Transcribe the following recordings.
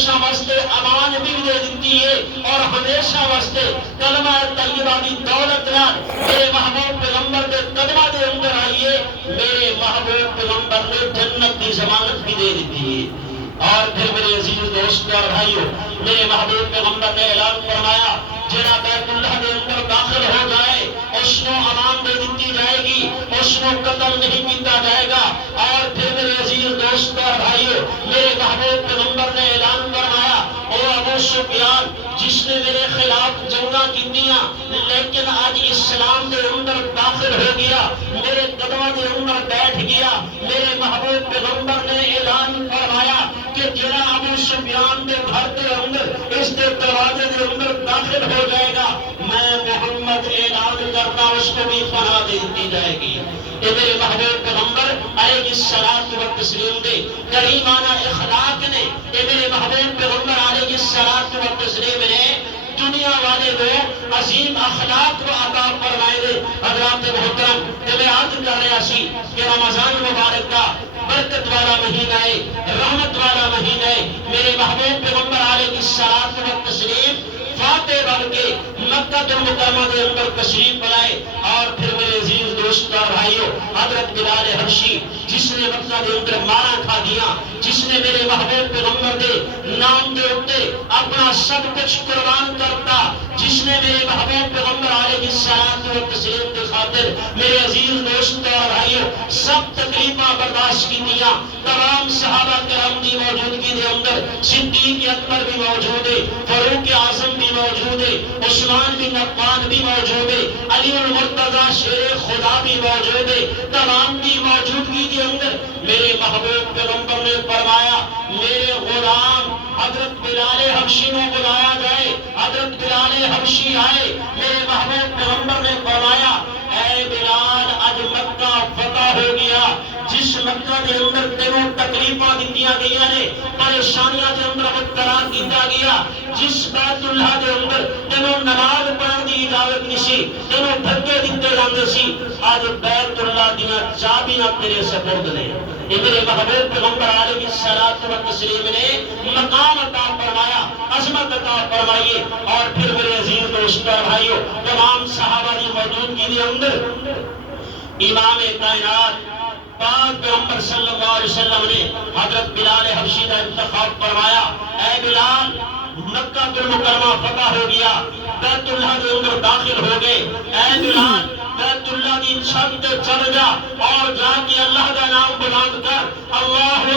ہمیشہ واسطے امان بھی دے دیتی ہے اور ہمیشہ واسطے کلمہ طیبہ دی دولت نال میرے محبوب پیغمبر دے قدمہ دے اندر آئیے میرے محبوب پیغمبر نے جنت کی ضمانت بھی دے دیتی ہے۔ اور پھر میرے عزیز دوستو اور بھائیو، میرے محبوب پیغمبر نے اعلان فرمایا جڑا بیت اللہ دے اندر داخل ہو جائے اس کو امان دے دیتی جائے گی، اس کو قتل نہیں کیتا جائے گا۔ اور پھر میرے عزیز دوستو اور بھائیو، میرے محبوب پیغمبر نے اعلان فرمایا او ابو سفیان جس نے میرے خلاف جنگاں کیتیاں لیکن آج اسلام دے اندر داخل ہو گیا، میرے قدموں دے اندر بیٹھ گیا، میرے محبوب پیغمبر نے اعلان فرمایا کہ جڑا ابو سفیان دے گھر دے اندر اس دے دروازے دے اندر داخل ہو جائے گا، میں محمد اعلان کرتا اس کو بھی پناہ دے دی جائے گی۔ یہ میرے محبوب پیغمبر علیہ الصلوۃ والتسلیم دے کریمانہ اخلاق نے، یہ میرے محبوب پیغمبر علیہ الصلوۃ والتسلیم نے دنیا والے کو عظیم اخلاق کو عطا فرمائے دے۔ حضرات محترم، جب عرض کر رہا سی کہ رمضان مبارک کا برکت والا مہینہ ہے، رحمت والا مہینہ ہے، میرے محبوب پیغمبر علیہ الصلوۃ والتسلیم فاتح بن کے مکہ المکرمہ دے اندر تشریف لائے۔ اور پھر میرے عزیز دوستو اور بھائیو، حضرت بلال حبشی جس نے مکہ دے اندر مارا کھا دیا، جس نے میرے محبوب پیغمبر دے نام دے اوتے اپنا سب کچھ قربان کرتا، جس نے میرے محبوب پیغمبر علیہ الصلوۃ والتسلیم کے خاطر میرے عزیز دوستو اور بھائیو سب تکلیفاں برداشت کی دیا، تمام صحابہ کرام دی موجودگی دے اندر صدیق اکبر بھی موجود ہے، فاروق اعظم بھی موجود ہے، عثمان بن عفان بھی موجود ہے، علی المرتضی شیر خدا بھی موجود ہے، تمام کی موجودگی کے اندر میرے محبوب پیغمبر نے فرمایا میرے غلام حضرت بلال حبشی کو بلایا جائے۔ حضرت بلال حبشی آئے، میرے محبوب پیغمبر نے فرمایا اے بلال آج مکہ فتح ہو گیا، جس مکہ دے اندر تینوں تکلیفاں دتیاں گئیاں نے، پریشانیاں دے اندر مبتلا کیتا گیا، جس بیت اللہ دے اندر تینوں نماز پڑھن دی اجازت نہیں سی، تینوں دھکے دتے جاندے سی، آج بیت اللہ دیاں چابیاں تیرے سپرد نے۔ یہ میرے محبوب پیغمبر علیہ الصلوۃ والتسلیم نے مقام عطا فرمایا، عظمت عطا فرمائی۔ اور پھر میرے عزیز دوستو اور بھائیو، تمام صحابہ کی موجودگی کے اندر امام کائنات پاک پیغمبر صلی اللہ علیہ وسلم نے حضرت بلال حبشی کا انتخاب فرمایا، اے بلال مکہ المکرمہ فتح ہو گیا، بیت اللہ کے اندر داخل ہو گئے، اے بلال بیت اللہ کی چھت پہ چڑھ جا اور جا کے اللہ کا نام بلند کر، اللہ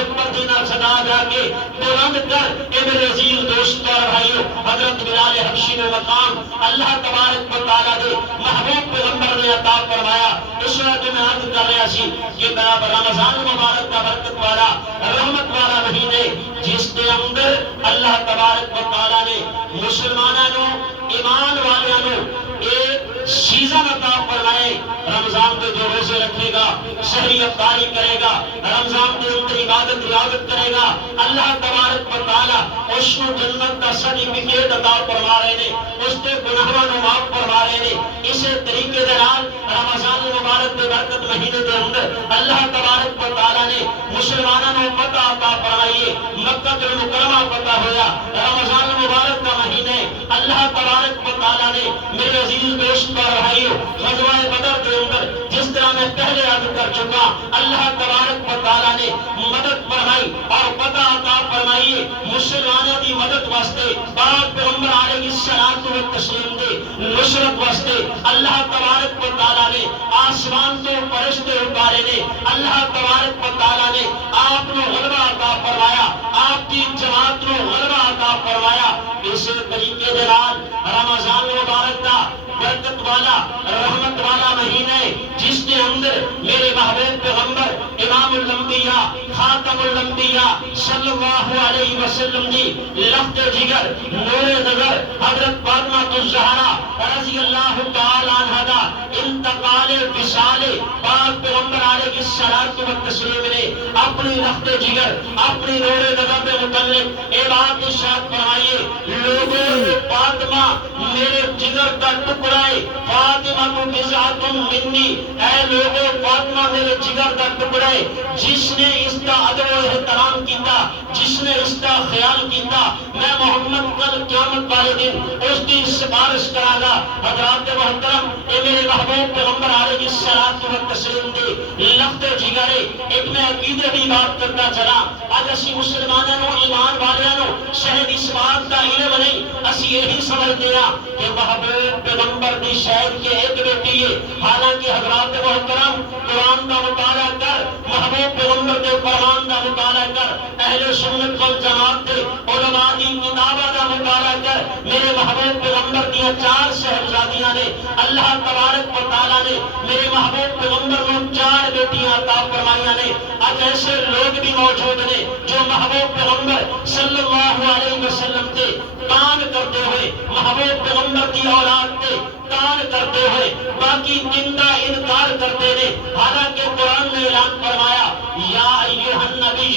اکبر دینا صدا جا کے بلند کر۔ اے میرے عزیز دوستو اور بھائیو، حضرت بلال حبشی نے مقام اللہ تبارک و تعالیٰ دے محبوب پیغمبر نے عطا فرمایا۔ اس وقت میں عرض کر رہا سی کہ رمضان مبارک کا برکت والا رحمت والا مہینے جس کے اندر اللہ تبارک و تعالیٰ نے مسلمانوں ایمان والوں ایک سیزن عطا فرمائے۔ رمضان کے جو روزے رکھے گا، سحری افطاری کرے گا، رمضان کے اندر عبادت ریاضت کرے گا، اللہ تبارک و تعالیٰ اس کو جنت کا سرٹیفکیٹ عطا فرما رہے ہیں، اس کے گناہوں کو معاف فرما رہے ہیں۔ اسی طریقے کے نال رمضان مبارک کے برکت مہینے کے اندر اللہ تبارک و تعالیٰ نے مسلمانوں کو فتح عطا فرمائیے، مکہ المکرمہ فتح ہوا۔ رمضان مبارک کا مہینے اللہ تبارک و تعالیٰ نے میرے عزیز دوست اور بھائیو غزوہ بدر کے اندر جس طرح میں پہلے عرض کر چکا، اللہ تبارک و تعالیٰ نے مدد فرمائی اور فتح عطا فرمائی مسلمانوں کی مدد واسطے، پاک پیغمبر علیہ الصلوۃ والتسلیم دے نصرت واسطے اللہ تبارک و تعالیٰ نے آسمان تو فرشتے اتارے نے، اللہ تبارک و تعالیٰ نے آپ کو غلبہ عطا فرمایا، آپ کی جماعت کو غلبہ عطا فرمایا۔ اس طریقے کے نال رمضان مبارک کا برکت والا رحمت والا مہینے جس کے اندر میرے محبوب پیغمبر امام الانبیاء خاتم الانبیاء صلی اللہ علیہ وسلم دی لخت جگر نور نظر حضرت فاطمہ الزہرا رضی اللہ تعالی عنہا دا انتقال وصال پاک پیغمبر علیہ الصلوۃ والتسلیم نے اپنی لخت جگر اپنی نور نظر کے متعلق اے بات ارشاد فرمائیے، لوگوں فاطمہ میرے جگر کا ٹکڑا ہے، فاطمہ تو بضعۃ منی، اے لوگوں فاطمہ میرے جگر کا ٹکڑا ہے، جس نے اس کا ادب و احترام کیتا جس نے اس کا خیال کیتا میں محمد کل قیامت والے دن اس کی سفارش کرا گا۔ حضرات محترم اے میرے محبوب پیغمبر علیہ الصلوۃ والتسلیم دے لفظ جگرے ایک میں عقیدے دی بات کرتا چلا۔ اج اسی مسلمانوں نو ایمان والیاں نو شاید اس بات دا علم نہیں، اسی یہی سمجھتے ہیں کہ محبوب پیغمبر دی شاید کے ایک بیٹی ہے، حالانکہ حضرات محترم قرآن کا مطالعہ کر، محبوب پیغمبر کے فرمان کا مطالعہ کر، اہل سنت والجماعت کے علماء دی کتاباں کا مطالعہ کر، میرے محبوب پیغمبر دی 4 صاحبزادیاں نے اللہ تبارک و تعالیٰ نے میرے محبوب پیغمبر کو 4 بیٹیاں عطا فرمائیاں نے۔ آج ایسے لوگ بھی موجود ہیں جو محبوب پیغمبر صلی اللہ علیہ وسلم کے تان کرتے ہوئے، محبوب پیغمبر کی اولاد کے تان کرتے ہوئے باقی دن کا انکار کرتے ہیں، حالانکہ قرآن نے اعلان فرمایا یا ایھا النبی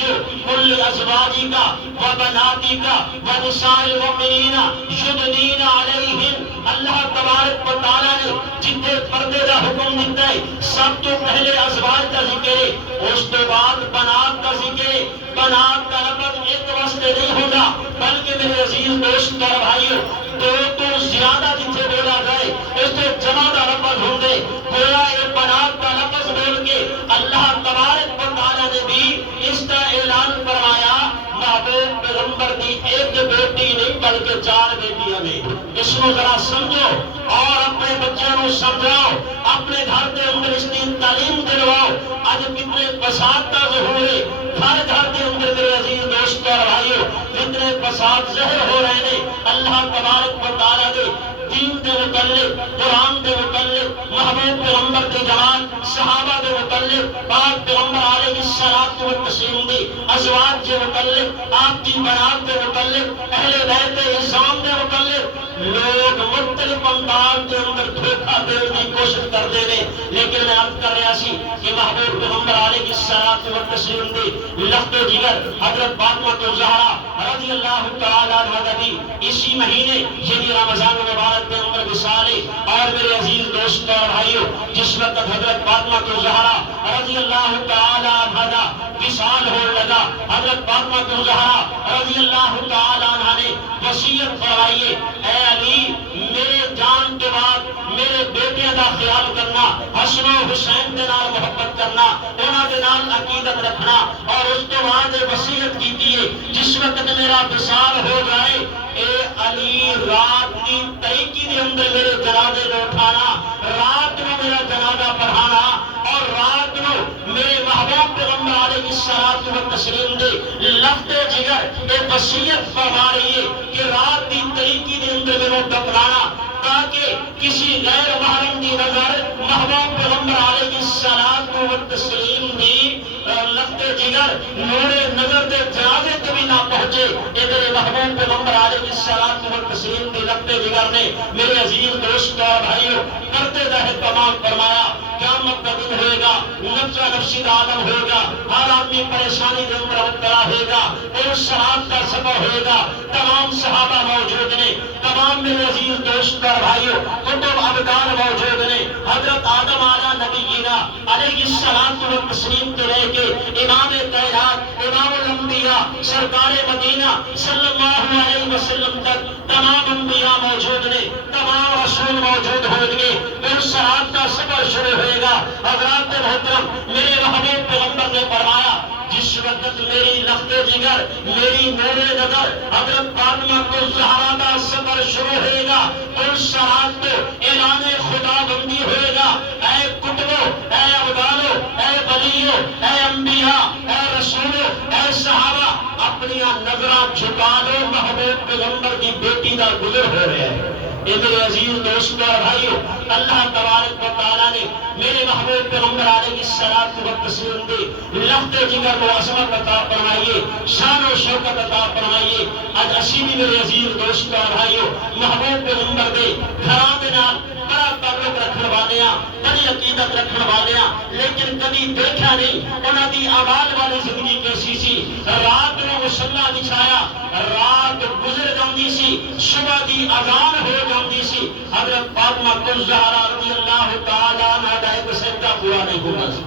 قل لازواجک وبناتک ونساء المؤمنین یدنین علیہن۔ اللہ تبارک و تعالیٰ نے جتنے پردے کا حکم دیتا ہے سب تو پہلے ازواج کا ذکر ہے، اس کے بعد بنات کا ذکر ہے۔ بنات کا لفظ ایک واسطے نہیں ہوگا بلکہ میرے عزیز دوست اور بھائیوں دو تو زیادہ جتنے بولا جائے اس سے جمع کا لفظ ہوں گے، گویا یہ بنات کا لفظ بول کے اللہ تبارک و تعالیٰ نے بھی اس کا اعلان فرمایا محبوب پیغمبر کی ایک بیٹی نہیں بلکہ 4 بیٹیاں نے۔ اس کو ذرا سمجھو اور اپنے بچوں کو سمجھاؤ، اپنے گھر کے اندر اس کی تعلیم دلواؤ۔ آج کتنے فساد کا ظہور ہے ہر گھر کے اندر میرے عزیز دوست اور بھائیوں، کتنے فساد ظاہر ہو رہے ہیں۔ اللہ تبارک و تعالیٰ کے دین کے متعلق، قرآن کے متعلق، محبوب پیغمبر کی جماعت صحابہ کے متعلق، پاک پیغمبر علیہ الصلوۃ والتسلیم دی ازواج کے متعلق، آپ کی بنات کے متعلق، اہل بیت اسلام کے متعلق لوگ مختلف انداز کے اندر دھوکہ دینے کی کوشش کرتے ہیں۔ لیکن میں عرض کر رہا سی کہ محبوب پیغمبر علیہ الصلوۃ والتسلیم دی لخت جگر حضرت فاطمہ الزہرا رضی اللہ تعالیٰ عنہا بھی اسی مہینے یعنی رمضان مبارک کے اندر وصال ہے۔ اور میرے عزیز دوستوں اور بھائیوں، جس وقت حضرت فاطمہ الزہرا رضی اللہ تعالیٰ عنہا وصال ہو لگا، حضرت فاطمہ الزہرا رضی اللہ تعالیٰ عنہا نے وصیت فرمائی ہے، اے علی میرے جان کے بعد میرے بیٹیاں کا خیال کرنا، حسن و حسین کے نال محبت کرنا، انہاں دے نال عقیدت رکھنا، اور اس کے بعد وصیت کی ہے جس وقت میرا وصال ہو جائے اے علی رات کی تاریکی دے اندر میرے جنازے کو اٹھانا، رات میں میرا جنازہ پڑھانا، اور رات میں میرے محبوب پیغمبر علیہ الصلوۃ والتسلیم دے لفظ جگر ایک وصیت فرما رہی ہے کہ رات کی تاریکی دے اندر میرے دفنانا، تاکہ کسی غیر محرم کی نظر محبوب پیغمبر علیہ الصلوۃ والتسلیم دی لفظ جگر نور نظر دے جنازے کے بھی نہ پہنچے۔ یہ میرے محبوب پیغمبر علیہ الصلوۃ والتسلیم دی لفظ جگر نے میرے عزیز دوستوں اور بھائیوں کرتے رہے تمام فرمایا قیامت کا دن ہوئے گا، نفسا نفسی کا عالم ہوئے گا، ہر آدمی پریشانی کے اندر مبتلا ہوئے گا، اور شراب کا سفر ہوئے گا، تمام صحابہ موجود ہیں، تمام میرے عزیز دوست اور بھائیوں کتب ابدال موجود ہیں، حضرت آدم اعلیٰ نبینا علیہ الصلوۃ والتسلیم کے لے کے امام کائنات امام الانبیاء سرکار مدینہ صلی اللہ علیہ وسلم تک تمام انبیاء موجود ہیں، تمام رسول موجود ہوں گے، پھر صراط کا سفر شروع ہوئے گا۔ حضرات محترم میرے محبوب پیغمبر نے فرمایا جس وقت میری لخت جگر میری نور نظر حضرت فاطمہ الزہرا کا سفر شروع ہوئے گا، اس صراط کو اعلان خدا بندی ہوئے گا، اے کتبو، اے ابدالو، اے ولیو، اے انبیاء، اے رسولو، اے صحابہ اپنی نظریں جھکا دو، محبوب پیغمبر کی بیٹی کا گزر ہو رہا ہے۔ اے میرے عزیز دوستوں اور بھائیوں، اللہ تبارک و تعالیٰ نے میرے محبوب پیغمبر علیہ الصلوۃ والتسلیم دے لخت جگر کو عظمت عطا فرمائیے، شان و شوکت عطا فرمائیے۔ آج اسی بھی میرے عزیز دوستوں اور بھائیوں محبوب پیغمبر دے گھراں دے نال بڑا تعلق رکھنے والے ہیں، بڑی عقیدت رکھنے والے ہیں، لیکن کبھی دیکھا نہیں انہاں دی اعمال والی زندگی کیسی سی۔ رات میں مصلی بچھایا، رات گزر جاندی سی، صبح دی اذان ہو جاندی سی، حضرت فاطمہ الزہرا رضی اللہ تعالیٰ عنہا دا ایک سجدہ پورا نہیں ہوتا سی۔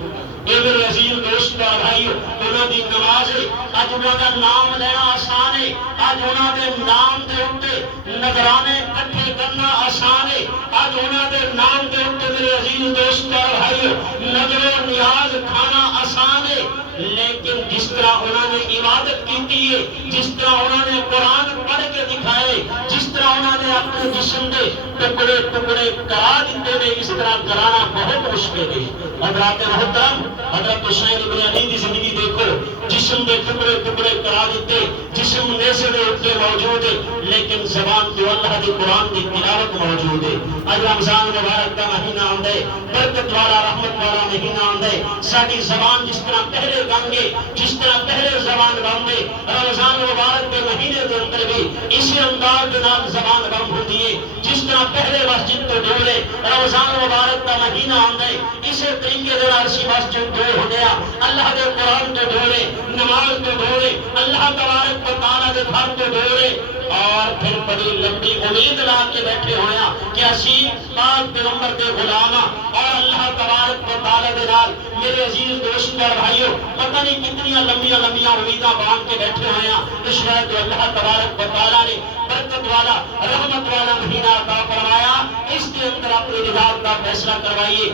اے میرے عزیز دوستوں اور بھائیوں انہاں دی نماز نماز ہے اج انہاں دا نام لینا آسان ہے اج انہاں دے نام دے اوتے نظرانے اکٹھے کرنا آسان ہے اج انہاں دے نام دے اوتے میرے عزیز دوست اور بھائیو نظر و نیاز کھانا آسان ہے لیکن جس طرح انہوں نے عبادت کی ہے جس طرح انہوں نے قرآن پڑھ کے دکھائے جس طرح انہوں نے اپنے جسم دے ٹکڑے ٹکڑے کرا دیتے ہیں اس طرح کرانا بہت مشکل ہے حضرات محترم حضرت حسین ابن علی کی زندگی دیکھو جسم دے ٹکڑے ٹکڑے کرا دیتے جسم نیزے دے اوپر موجود ہے لیکن زبان جو اللہ کے قرآن کی تلاوت موجود ہے اج رمضان مبارک کا مہینہ آندا ہے برکت والا رحمت والا مہینہ آندا ہے ساری زبان جس طرح پہلے گانگے جس طرح پہلے زبان گاندے رمضان مبارک کے مہینے کے اندر بھی اسی انداز کے نال زبان بند ہوتی ہے جس طرح پہلے مسجد تو ڈولے رمضان مبارک کا مہینہ آندا ہے اسی طریقے دے نال اسی مسجد ڈول ہو گیا اللہ کے قرآن تو ڈولے نماز تو ڈولے اللہ تبارک و تعالی کے گھر تو ڈولے اور پھر بڑی لمبی امید لا کے بیٹھے ہویا کہ اسی پاک پیغمبر کے غلام اور اللہ تبارک و تعالی دے نال میرے عزیز دوست اور بھائیو پتہ نہیں کتنی لمبیاں امیداں باندھ کے بیٹھے ہویا اس وقت اللہ تبارک و تعالی نے برکت والا رحمت والا مہینہ عطا فرمایا اس کے اندر اپنی نجات کا فیصلہ کروائیے